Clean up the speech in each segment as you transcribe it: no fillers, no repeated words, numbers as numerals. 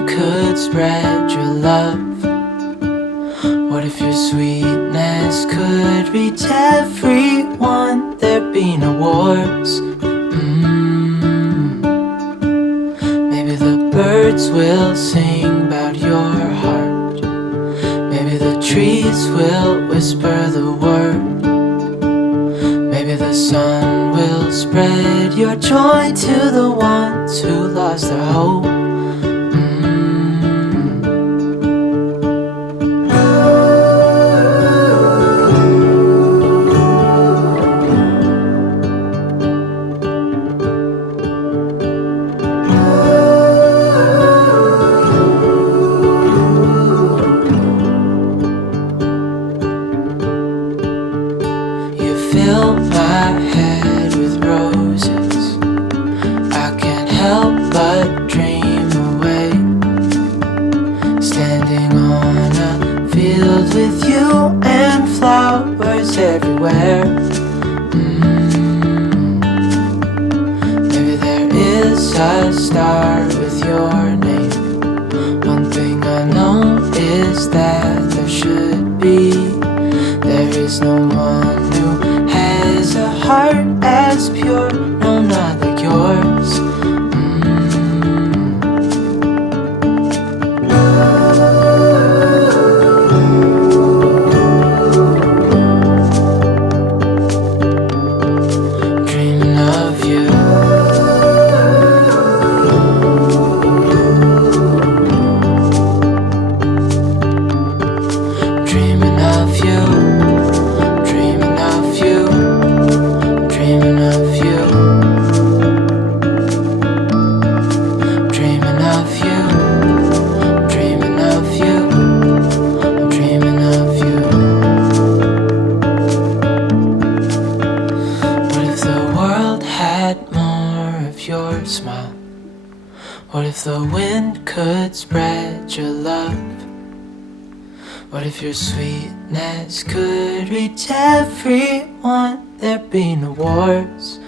wind could spread your love? What if your sweetness could reach everyone? There'd be no wars. Maybe the birds will sing about your heart. Maybe the trees will whisper the word. Maybe the sun will spread your joy to the ones who lost their hope. Fill my head with roses. I can't help but dream away, standing on a field with you and flowers everywhere. Maybe there is a star with your name. One thing I know is that there should be. There is no one who has a heart as pure, no, not like yours. Dreaming of you. Dreaming of you. Your smile. What if the wind could spread your love? What if your sweetness could reach everyone? There'd be no wars.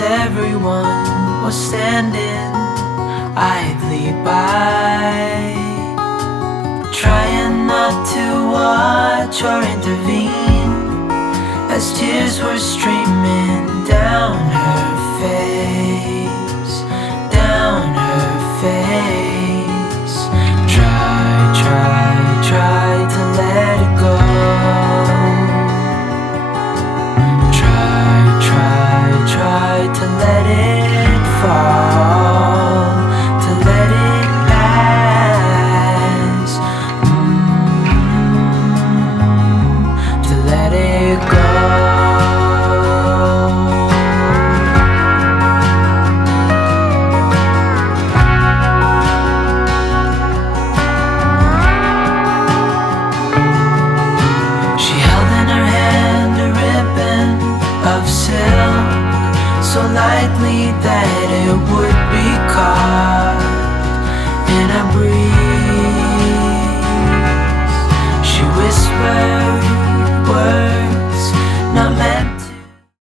Everyone was standing idly by, trying not to watch or intervene as tears were streaming down